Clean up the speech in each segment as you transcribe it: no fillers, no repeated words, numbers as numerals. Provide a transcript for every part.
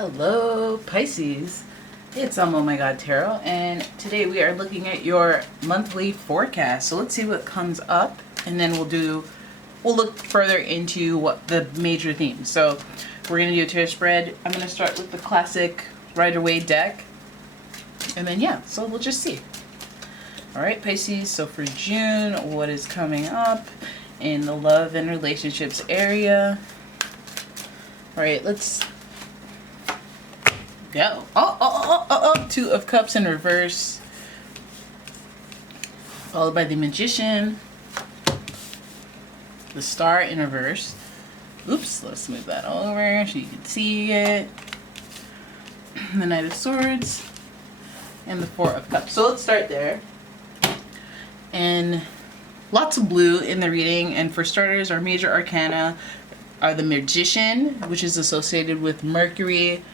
Hello Pisces, it's umomgtarot, and today we are looking at your monthly forecast. So let's see what comes up, and then we'll look further into what the major themes. So we're going to do a tarot spread. I'm going to start with the classic Rider-Waite deck, and then so we'll just see. Alright Pisces, so for June, what is coming up in the love and relationships area? Alright, let's go. Two of Cups in reverse, followed by the Magician, the Star in reverse. Oops, let's move that over so you can see it. The Knight of Swords and the Four of Cups. So let's start there. And lots of blue in the reading, and for starters, our major arcana are the Magician, which is associated with Mercury,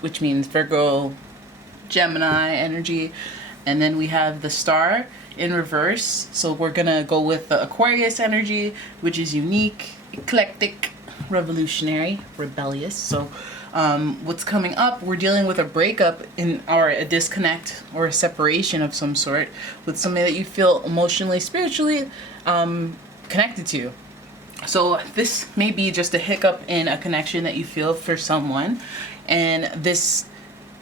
which means Virgo, Gemini energy. And then we have the Star in reverse. So we're gonna go with the Aquarius energy, which is unique, eclectic, revolutionary, rebellious. So what's coming up, we're dealing with a breakup or a disconnect or a separation of some sort with somebody that you feel emotionally, spiritually connected to. So this may be just a hiccup in a connection that you feel for someone. And this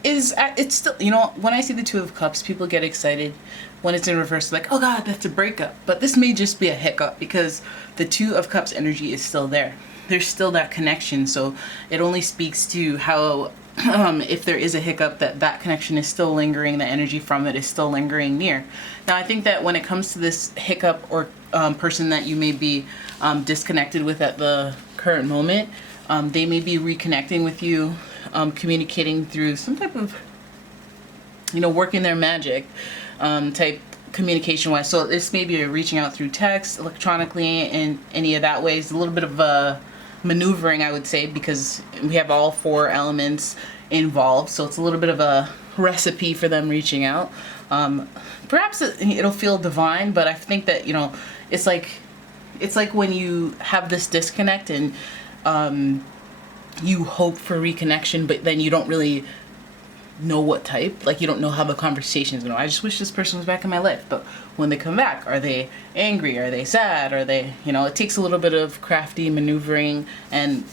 is, it's still, when I see the Two of Cups, people get excited. When it's in reverse, like, oh God, that's a breakup. But this may just be a hiccup because the Two of Cups energy is still there. There's still that connection. So it only speaks to how, if there is a hiccup, that connection is still lingering, the energy from it is still lingering near. Now, I think that when it comes to this hiccup or person that you may be disconnected with at the current moment, they may be reconnecting with you, communicating through some type of, working their magic type communication wise. So this may be reaching out through text, electronically, in any of that ways. A little bit of maneuvering, I would say, because we have all four elements involved. So it's a little bit of a recipe for them reaching out. Perhaps it'll feel divine, but I think that, it's like when you have this disconnect and you hope for reconnection, but then you don't really know what type. Like, you don't know how the conversation's going. I just wish this person was back in my life. But when they come back, are they angry? Are they sad? Are they, it takes a little bit of crafty maneuvering and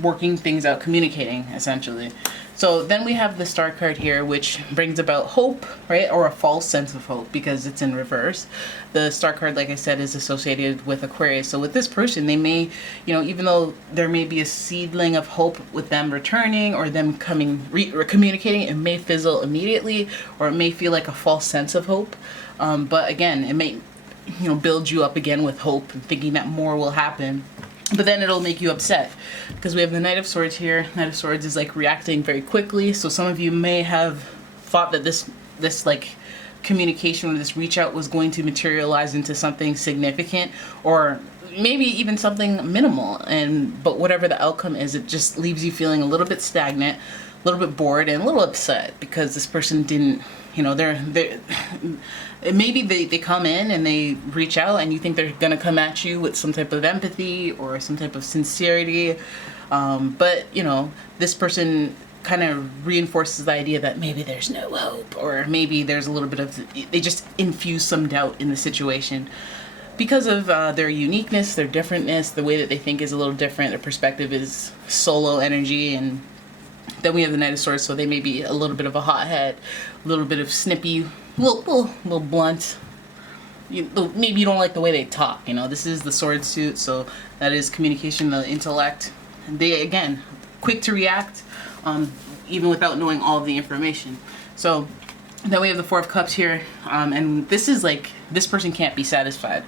working things out, communicating, essentially. So then we have the Star card here, which brings about hope, right? Or a false sense of hope because it's in reverse. The Star card, like I said, is associated with Aquarius. So with this person, they may, even though there may be a seedling of hope with them returning or them coming, communicating, it may fizzle immediately, or it may feel like a false sense of hope. But again, it may, build you up again with hope and thinking that more will happen. But then it'll make you upset because we have the Knight of Swords here. Knight of Swords is like reacting very quickly. So some of you may have thought that this like communication or this reach out was going to materialize into something significant, or maybe even something minimal. But whatever the outcome is, it just leaves you feeling a little bit stagnant, a little bit bored, and a little upset because this person didn't, maybe they come in and they reach out and you think they're going to come at you with some type of empathy or some type of sincerity. But, this person kind of reinforces the idea that maybe there's no hope, or maybe there's a little bit of, they just infuse some doubt in the situation because of their uniqueness, their differentness, the way that they think is a little different. Their perspective is solo energy. And then we have the Knight of Swords, so they may be a little bit of a hothead, a little bit of snippy, little blunt. Maybe you don't like the way they talk. This is the sword suit, so that is communication, the intellect. And they, again, quick to react, even without knowing all of the information. So then we have the Four of Cups here, and this is like, this person can't be satisfied.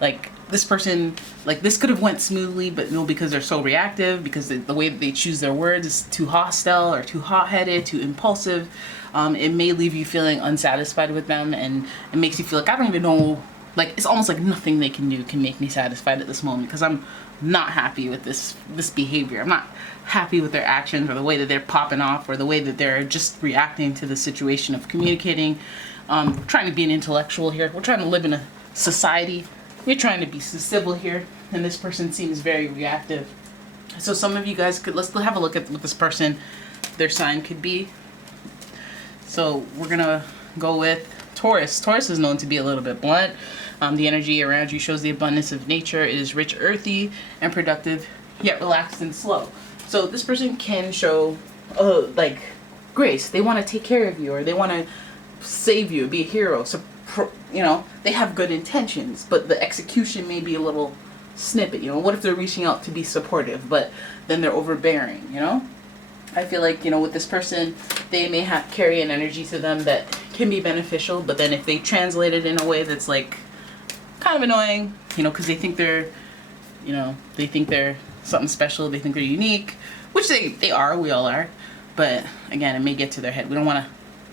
Like, this person, like, this could have went smoothly, but no, because they're so reactive, because the way that they choose their words is too hostile or too hot-headed, too impulsive. It may leave you feeling unsatisfied with them, and it makes you feel like, I don't even know, like, it's almost like nothing they can do can make me satisfied at this moment, because I'm not happy with this behavior. I'm not happy with their actions, or the way that they're popping off, or the way that they're just reacting to the situation of communicating. We're trying to be an intellectual here. We're trying to live in a society. We're trying to be civil here, and this person seems very reactive. So some of you guys could, let's have a look at what this person, their sign could be. So we're gonna go with Taurus. Taurus is known to be a little bit blunt. The energy around you shows the abundance of nature. It is rich, earthy, and productive, yet relaxed and slow. So this person can show like grace. They want to take care of you, or they want to save you, be a hero. So you know, they have good intentions, but the execution may be a little snippet. You know, what if they're reaching out to be supportive, but then they're overbearing, you know? I feel like, you know, with this person, they may have carry an energy to them that can be beneficial, but then if they translate it in a way that's like kind of annoying, you know, because they think they're, you know, they think they're something special, they think they're unique, which they are, we all are, but again, it may get to their head. We don't want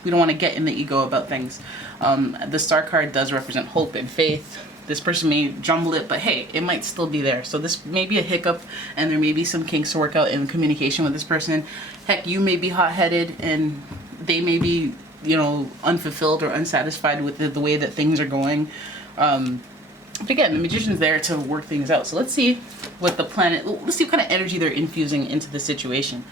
to get in the ego about things. The Star card does represent hope and faith. This person may jumble it, but hey, it might still be there. So this may be a hiccup, and there may be some kinks to work out in communication with this person. Heck, you may be hot-headed, and they may be, you know, unfulfilled or unsatisfied with the way that things are going. But again, the Magician's there to work things out. So let's see what the planet, let's see what kind of energy they're infusing into the situation.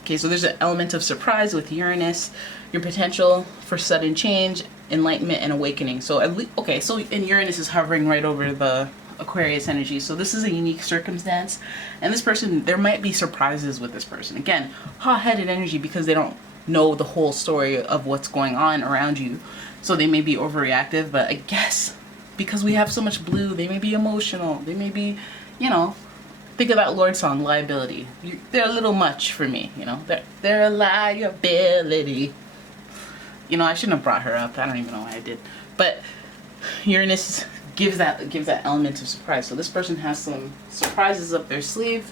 Okay, so there's an element of surprise with Uranus, your potential for sudden change, enlightenment, and awakening. So okay, so and Uranus is hovering right over the Aquarius energy. So this is a unique circumstance, and this person, there might be surprises with this person. Again, hot-headed energy because they don't know the whole story of what's going on around you. So they may be overreactive, but I guess because we have so much blue, they may be emotional. They may be, you know, think of that Lord song, Liability. They're a little much for me, you know. They're a liability. You know, I shouldn't have brought her up. I don't even know why I did. But Uranus gives that element of surprise. So this person has some surprises up their sleeve.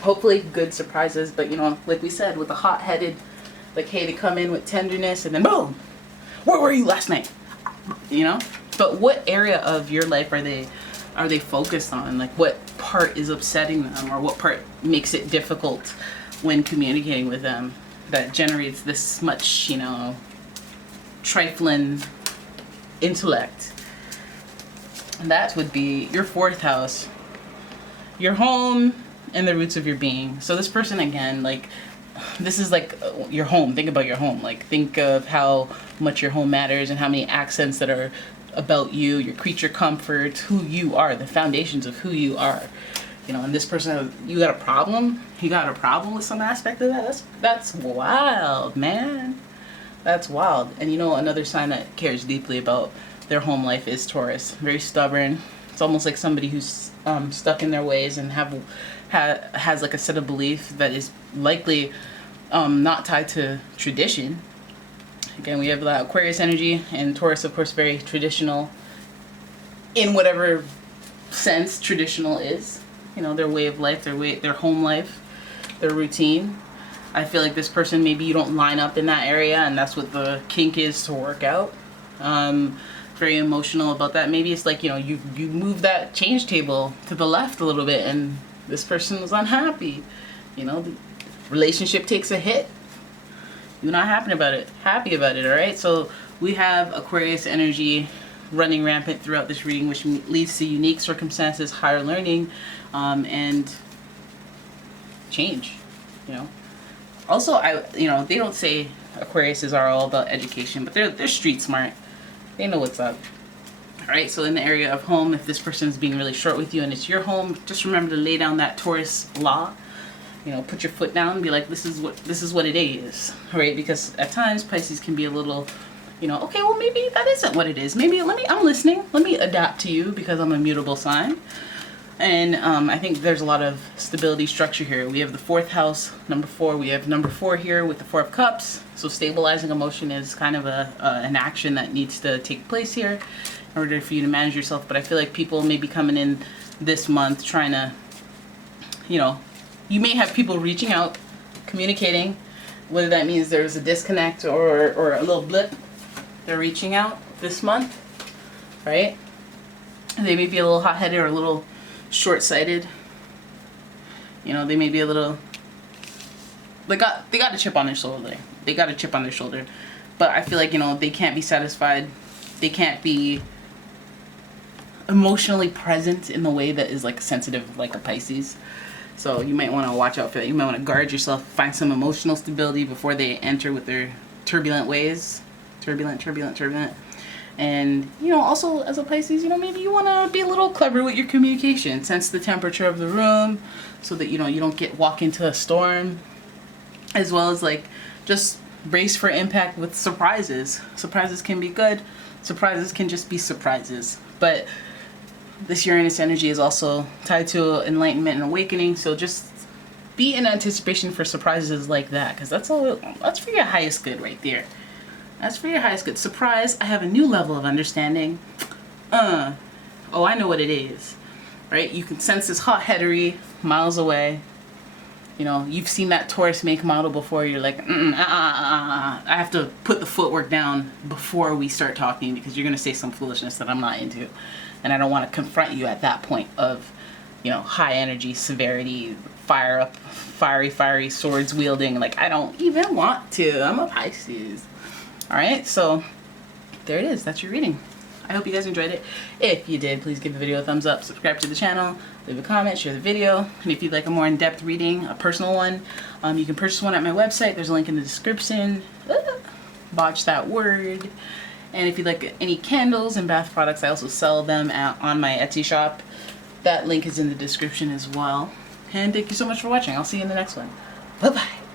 Hopefully good surprises. But, you know, like we said, with the hot-headed, like, hey, they come in with tenderness and then boom! Where were you last night? You know? But what area of your life are they focused on? Like, what part is upsetting them, or what part makes it difficult when communicating with them that generates this much, you know, trifling intellect? And that would be your 4th house, your home, and the roots of your being. So this person, again, like, this is like your home. Think about your home. Like, think of how much your home matters and how many accents that are about you, your creature comfort, who you are, the foundations of who you are. You know, and this person, you got a problem? You got a problem with some aspect of that? That's wild, man. That's wild. And you know, another sign that cares deeply about their home life is Taurus. Very stubborn. It's almost like somebody who's stuck in their ways and has like a set of belief that is likely not tied to tradition. Again, we have that Aquarius energy, and Taurus, of course, very traditional in whatever sense traditional is. You know, their way of life, their home life, their routine. I feel like this person, maybe you don't line up in that area, and that's what the kink is to work out. Very emotional about that. Maybe it's like, you know, you move that change table to the left a little bit, and this person was unhappy. You know, the relationship takes a hit. You're not happy about it, all right? So we have Aquarius energy running rampant throughout this reading, which leads to unique circumstances, higher learning, and change, you know. Also, you know, they don't say Aquariuses are all about education, but they're street smart. They know what's up. All right, so in the area of home, if this person is being really short with you and it's your home, just remember to lay down that Taurus law. You know, put your foot down and be like, this is what it is, right? Because at times Pisces can be a little, you know, okay, well, maybe that isn't what it is. Maybe I'm listening. Let me adapt to you because I'm a mutable sign. And I think there's a lot of stability structure here. We have the 4th house, number 4. We have number 4 here with the 4 of Cups. So stabilizing emotion is kind of an action that needs to take place here in order for you to manage yourself. But I feel like people may be coming in this month trying to, you know, you may have people reaching out, communicating, whether that means there's a disconnect or a little blip. They're reaching out this month, right? They may be a little hot-headed or a little short-sighted. You know, they may be a little, they got a chip on their shoulder. They got a chip on their shoulder. But I feel like, you know, they can't be satisfied. They can't be emotionally present in the way that is like sensitive, like a Pisces. So you might want to watch out for that. You might want to guard yourself, find some emotional stability before they enter with their turbulent ways. Turbulent. And, you know, also as a Pisces, you know, maybe you want to be a little clever with your communication. Sense the temperature of the room so that, you know, you don't walk into a storm. As well as, like, just brace for impact with surprises. Surprises can be good. Surprises can just be surprises. But this Uranus energy is also tied to enlightenment and awakening. So just be in anticipation for surprises like that. Because that's for your highest good right there. That's for your highest good. Surprise, I have a new level of understanding. Oh, I know what it is. Right? You can sense this hot-headery miles away. You know, you've seen that Taurus make model before. You're like, I have to put the footwork down before we start talking because you're going to say some foolishness that I'm not into. And I don't want to confront you at that point of, you know, high energy, severity, fiery swords wielding. Like, I don't even want to. I'm a Pisces. All right, so there it is. That's your reading. I hope you guys enjoyed it. If you did, please give the video a thumbs up, subscribe to the channel, leave a comment, share the video. And if you'd like a more in-depth reading, a personal one, you can purchase one at my website. There's a link in the description. Botch that word. And if you'd like any candles and bath products, I also sell them on my Etsy shop. That link is in the description as well. And thank you so much for watching. I'll see you in the next one. Bye-bye.